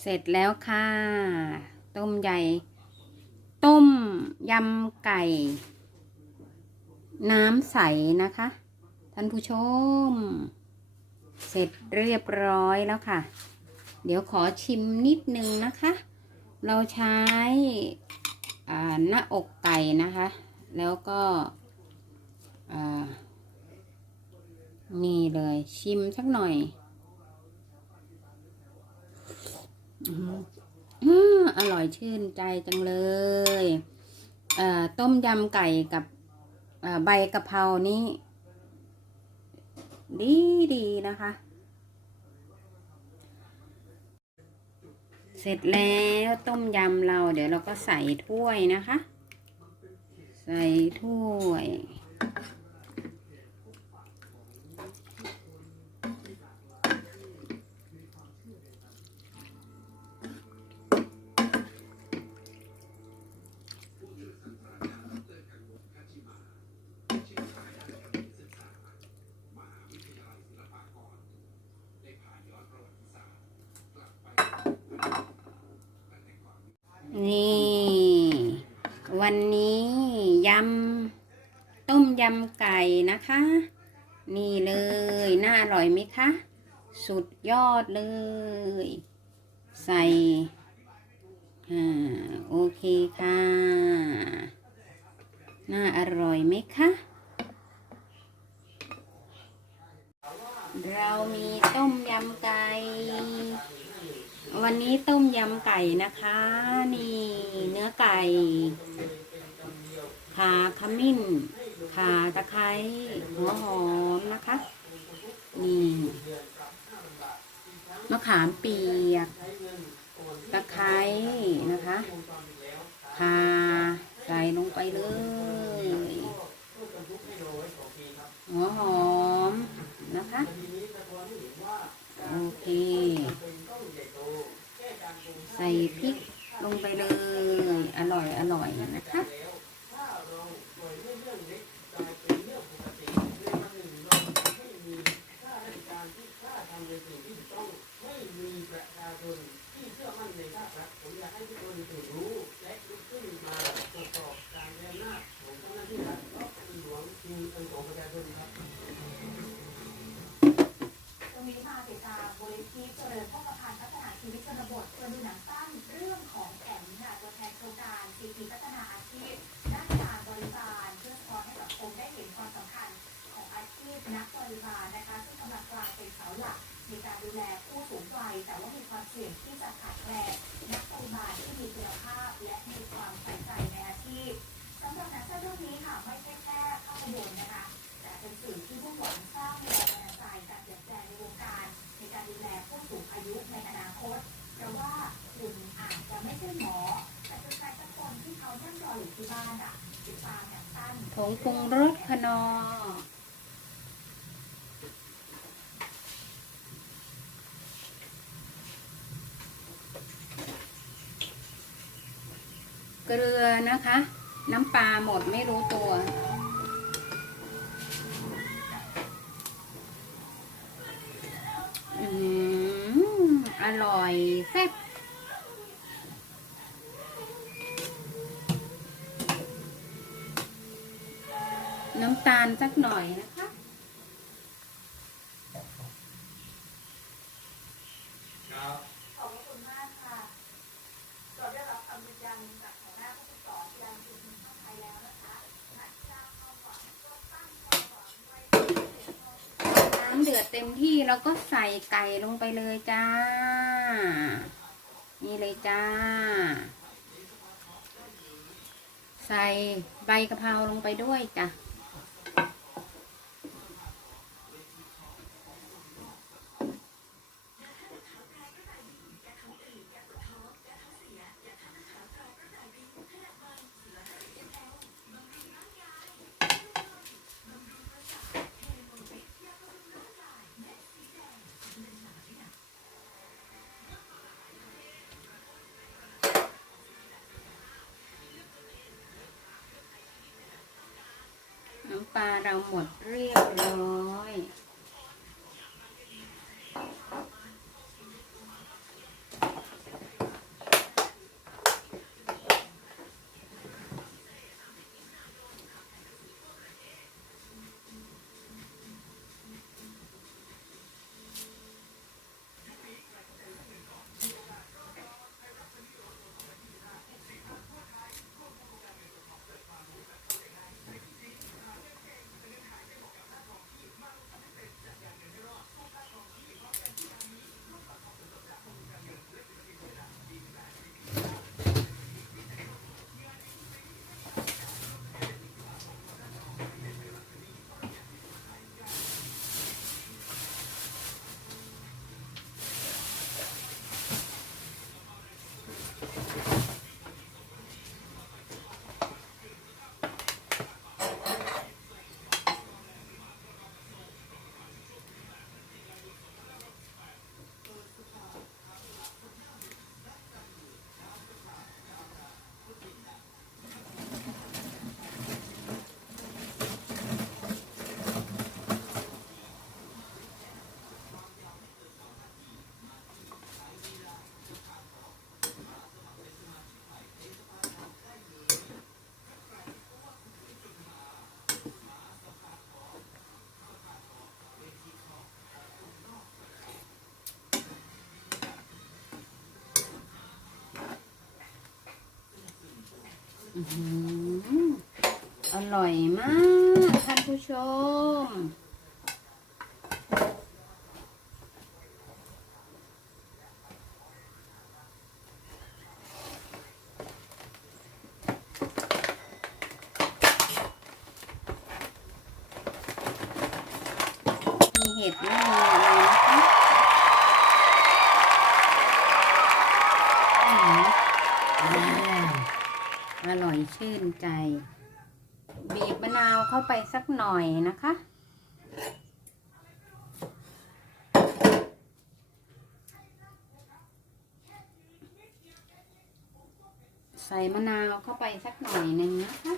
เสร็จแล้วค่ะ ต้มใหญ่ ต้มยำไก่ น้ำใสนะคะ ท่านผู้ชม เสร็จเรียบร้อยแล้วค่ะ เดี๋ยวขอชิมนิดนึงนะคะ เราใช้อ่าหน้าอกไก่นะคะ แล้วก็อ่านี่เลยชิมสักหน่อย อร่อยชื่นใจจังเลยต้มยำไก่กับใบกะเพรานี่ดีดีนะคะ เสร็จแล้วต้มยำเราเดี๋ยวเราก็ใส่ถ้วยนะคะ ใส่ถ้วย นี่ วันนี้ยำ ต้มยำไก่นะคะ นี่เลยน่าอร่อยไหมคะ สุดยอดเลย ใส่อ่าโอเคค่ะ น่าอร่อยไหมคะ เรามีต้มยำไก่ วันนี้ต้มยำไก่นะคะ นี่เนื้อไก่ ข่าขมิ้นข่าตะไคร้หัวหอมนะคะ นี่มะขามเปียก ตะไคร้นะคะข่าใส่ลงไปเลย หัวหอมนะคะ โอเค ใส่พริกลงไปเลย อร่อยอร่อยนะคะ ตรงนี้มาติดตามบริษัทเจริญพ่อประพันธ์พัฒนาชีวิตชนบทมาดูหนังสั้นเรื่องของแอมค่ะตัวแทนโครงการซีพีพัฒนาอาชีพด้านการบริการเพื่อสะท้อนให้สังคมได้เห็นความสำคัญของอาชีพนักบริการนะคะซึ่งกำลังกลายเป็นเสาหลักในการดูแลผู้สูงวัยแต่ว่ามีความเสี่ยงที่จะขาดแคลนนักบริการที่มีคุณภาพและมีความใส่ใจในอาชีพสำหรับหนังสั้นเรื่องนี้ค่ะ ไม่ใช่แค่ภาพยนตร์นะคะแต่เป็นสื่อที่มุ่งหวังสร้างแรงบันดาลใจการเปลี่ยนแปลงในวงการ ในการดูแลผู้สูงอายุในอนาคต เพราะว่าคุณอาจจะไม่ใช่หมอ แต่เป็นใครสักคนที่เขานั่งรออยู่ที่บ้านอะติดตามอย่างสั้นผงปรุงรสขนอเกลือนะคะ น้ำปลาหมดไม่รู้ตัว อืมอร่อยแซ่บน้ำตาลสักหน่อยนะคะ ขอบคุณมากค่ะเราได้รับคำยืนยันจากหัวหน้าผู้ฝึกสอนกีฬาทีมชาติไทยแล้วนะคะนักกีฬาความหวังก็ตั้งความหวังไว้ที่ น้ำเดือดเต็มที่แล้วก็ใส่ไก่ลงไปเลยจ้า นี่เลยจ้า ใส่ใบกะเพราลงไปด้วยจ้ะ ปลาเราหมดเรียบร้อย อร่อยมากท่านผู้ชม มีเห็ดไม่มี ชื่นใจ บีบมะนาวเข้าไปสักหน่อยนะคะ ใส่มะนาวเข้าไปสักหน่อยหนึ่งนะคะ